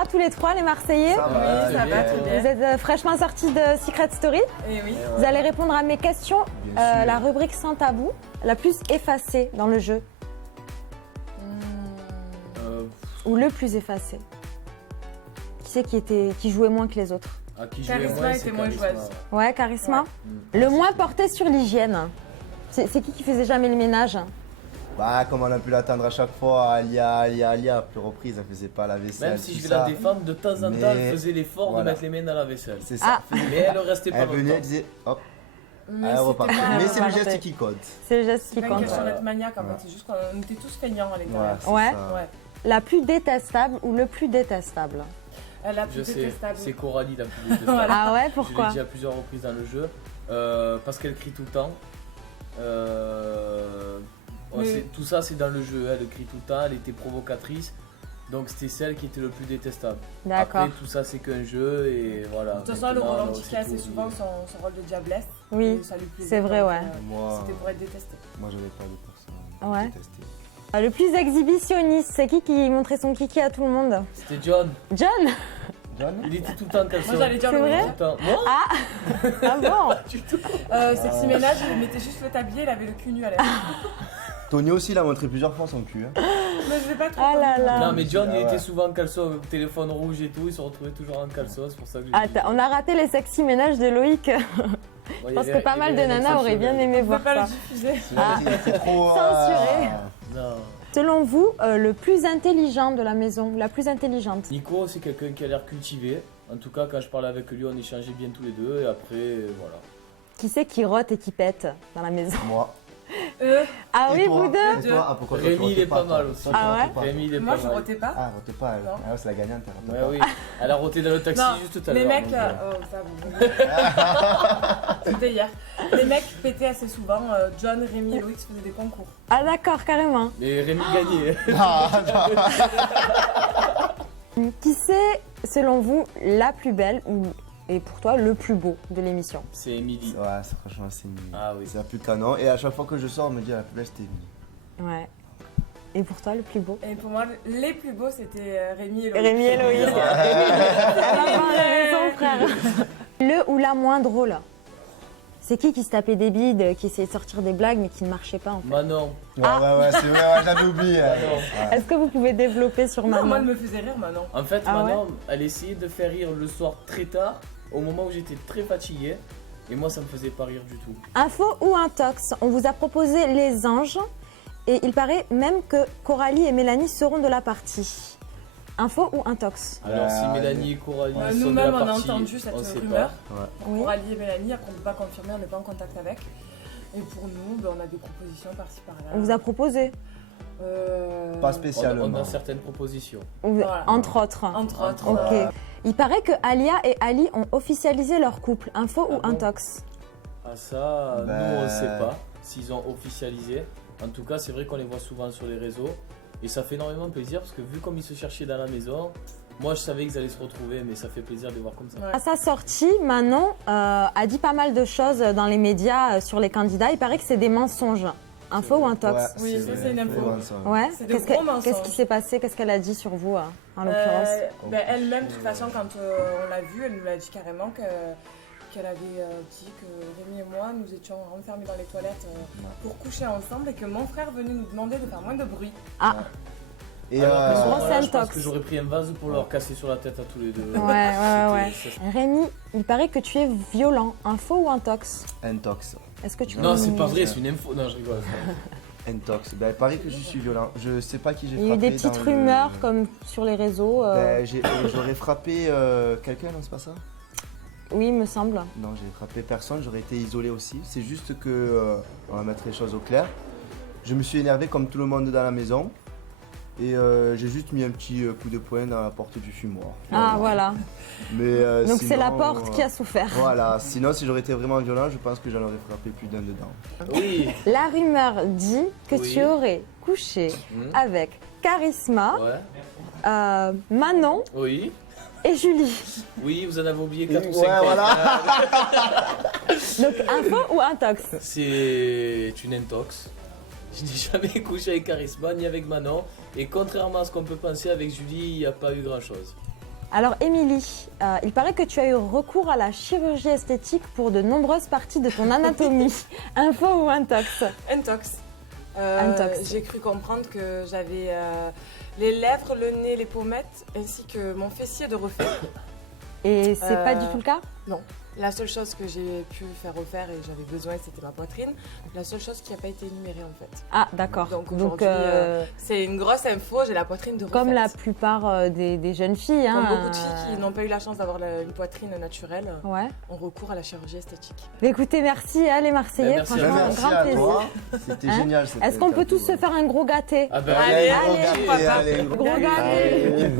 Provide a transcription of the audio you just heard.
va tous les trois, les Marseillais? Ça va, Oui, ça va, très bien. Vous êtes fraîchement sortis de Secret Story. Et oui. Vous allez répondre à mes questions. Bien sûr. La rubrique sans tabou, la plus effacée dans le jeu. Ou le plus effacé. Qui c'est qui jouait moins que les autres? Qui jouait Charisma moins, était c'est moins Charisma. joueuse. Ouais, Charisma. Le moins porté sur l'hygiène. C'est qui faisait jamais le ménage? Bah, comme on a pu l'attendre à chaque fois, Alia, plus reprise, elle faisait pas la vaisselle. Même si tout je vais ça. la défendre, de temps en Mais temps, elle faisait l'effort voilà. de mettre les mains dans la vaisselle. C'est ça. Mais elle restait pas Elle venait, elle longtemps. disait hop, Mais elle repart. c'était pas- Mais c'est le parfait. geste qui compte. C'est le geste qui C'est pas une compte. question Voilà. d'être maniaque en Ouais. fait, c'est juste qu'on était tous feignants à Ouais, l'intérieur. c'est Ouais. ça. Ouais. La plus détestable ou le plus détestable? La plus Je sais, détestable. c'est Coralie la plus détestable. Voilà. Ah ouais, Je l'ai pourquoi? dit à plusieurs reprises dans le jeu. Parce qu'elle crie tout le temps. Mais- Tout ça, c'est dans le jeu. Elle crie tout le temps, elle était provocatrice. Donc c'était celle qui était le plus détestable. D'accord. Après, tout ça, c'est qu'un jeu et voilà. De toute façon, le Maintenant, rôle on antiqué sait assez tout souvent oublier. son rôle de diablesse. Oui, Et ça lui plaisait, c'est vrai, donc, ouais. Moi, C'était pour être détesté. moi j'avais pas de personne. Ouais. Détesté. Le plus exhibitionniste, c'est qui montrait son kiki à tout le monde? C'était John. John? John Il était tout le temps en caleçon. Moi j'allais dire C'est le vrai Tout le temps. Moi Ah bon? Sexy ménage, il mettait juste le tablier, il avait le cul nu à l'air. Tony aussi, il a montré plusieurs fois son cul. Hein. Mais je vais pas trop. Ah là là. Non mais John Ah il ouais. était souvent en caleçon, avec téléphone rouge et tout, il se retrouvait toujours en caleçon, c'est pour ça que j'ai dit. On a raté les sexy ménages de Loïc. Ouais, Je pense que pas mal de nanas auraient bien aimé On peut voir pas le ça. diffuser. C'est trop. Censuré. Non. Selon vous, le plus intelligent de la maison, la plus intelligente? Nico c'est quelqu'un qui a l'air cultivé. En tout cas quand je parlais avec lui on échangeait bien tous les deux et après voilà. Qui c'est qui rote et qui pète dans la maison? Moi. Ah Et oui, toi vous deux? Et toi Ah, pourquoi toi, tu Rémi il rotais est pas toi mal aussi. Toi, tu Ah rotais ouais pas. Rémi il est Moi pas je mal. rotais pas. Ah, rotais pas elle. Non. Ah ouais, c'est la gagnante, elle rotait Ouais pas. oui, elle a roté dans le taxi Non, juste tout à l'heure. les mecs, donc, ça bon. C'était hier. Les mecs pétaient assez souvent. John, Rémi et Loïc se faisaient des concours. Ah d'accord, carrément. Et Rémi gagnait. Ah, non. Qui c'est, selon vous, la plus belle ou, et pour toi, le plus beau de l'émission? C'est Émilie. Ouais, c'est franchement, c'est Émilie. Ah oui. C'est la plus canon. Et à chaque fois que je sors, on me dit la plus belle, c'était Émilie. Ouais. Et pour toi, le plus beau? Et pour moi, les plus beaux, c'était Rémi et Loïc. Rémi et Loïc. Ah, raison, frère. Le ou la moins drôle? C'est qui se tapait des bides, qui essayait de sortir des blagues mais qui ne marchait pas en fait? Manon. Ouais, ouais, c'est vrai, ouais, j'avais oublié. Manon. Est-ce que vous pouvez développer sur Non, moi, Manon? elle me faisait rire, Manon. En fait, Ah Manon, elle essayait de faire rire le soir très tard, au moment où j'étais très fatigué. Et moi, ça me faisait pas rire du tout. Info ou intox? On vous a proposé les anges et il paraît même que Coralie et Mélanie seront de la partie. Info ou intox? Alors, si Mélanie et Coralie sont de la Nous-mêmes, on a partie, entendu cette on sait rumeur. pas. Oui. Coralie et Mélanie, après on ne peut pas confirmer, on n'est pas en contact avec. Et pour nous, ben, on a des propositions par-ci par-là. On vous a proposé, Pas On spécialement. a certaines propositions. Voilà. entre autres. Entre autres. Ok. Il paraît que Alia et Ali ont officialisé leur couple. Info Ah ou bon intox? Ah ça, Ben- nous on ne sait pas s'ils ont officialisé. En tout cas, c'est vrai qu'on les voit souvent sur les réseaux. Et ça fait énormément plaisir parce que vu comme ils se cherchaient dans la maison, moi je savais qu'ils allaient se retrouver, mais ça fait plaisir de les voir comme ça. Ouais. À sa sortie, Manon a dit pas mal de choses dans les médias sur les candidats. Il paraît que c'est des mensonges. Info ou intox? Ouais, Oui, ça, c'est une info. vraiment ça. Ouais. C'est de Qu'est-ce gros que- mensonges. Qu'est-ce qui s'est passé? Qu'est-ce qu'elle a dit sur vous, en l'occurrence? Ben, elle-même, de toute façon, quand on l'a vue, elle nous l'a dit carrément qu'elle avait dit que Rémi et moi, nous étions enfermés dans les toilettes pour coucher ensemble et que mon frère venait nous demander de faire moins de bruit. Et Alors, à ce Grosse moment-là, je pense intox. que j'aurais pris un vase pour leur casser sur la tête à tous les deux. Ouais. C'était- Rémi, il paraît que tu es violent. Info ou intox? Intox. Est-ce que tu Non, peux c'est nous- pas vrai, c'est une info. Non, je rigole. Intox. Ben, pareil que je suis violent. Je sais pas qui j'ai Il y frappé. a eu des petites dans rumeurs le... comme sur les réseaux. Ben, j'aurais frappé quelqu'un, non, c'est pas ça? Oui, il me semble. Non, j'ai frappé personne, j'aurais été isolé aussi. C'est juste que, on va mettre les choses au clair. Je me suis énervé comme tout le monde dans la maison. Et j'ai juste mis un petit coup de poing dans la porte du fumoir. Ah, voilà. Mais, Donc c'est la sinon, porte qui a souffert. Voilà, sinon si j'aurais été vraiment violent, je pense que j'en aurais frappé plus d'un dedans. Oui. La rumeur dit que Oui. tu aurais couché Hmm. avec Charisma, Ouais. Manon Oui. et Julie. Oui, vous en avez oublié 4 ou Ouais, 5. voilà. Donc info ou intox? C'est une intox. Je n'ai jamais couché avec Charisma ni avec Manon. Et contrairement à ce qu'on peut penser, avec Julie, il n'y a pas eu grand chose. Alors Émilie, il paraît que tu as eu recours à la chirurgie esthétique pour de nombreuses parties de ton anatomie. Info ou intox? Intox. Intox. J'ai cru comprendre que j'avais les lèvres, le nez, les pommettes, ainsi que mon fessier de refaire. Et c'est pas du tout le cas? Non. La seule chose que j'ai pu faire refaire et j'avais besoin, c'était ma poitrine. La seule chose qui n'a pas été énumérée en fait. Ah d'accord. Donc aujourd'hui, c'est une grosse info, j'ai la poitrine de refaite. Comme la plupart des jeunes filles. Comme Hein, beaucoup de filles qui n'ont pas eu la chance d'avoir une poitrine naturelle, Ouais. ont recours à la chirurgie esthétique. Mais écoutez, merci les Marseillais, Merci à franchement vous. un Merci grand à plaisir. toi. C'était Hein? génial. cette Est-ce qu'on peut interview, tous se faire un gros gâté? Ah ben, Allez, allez, pourquoi pas. allez, Gros gâté. allez.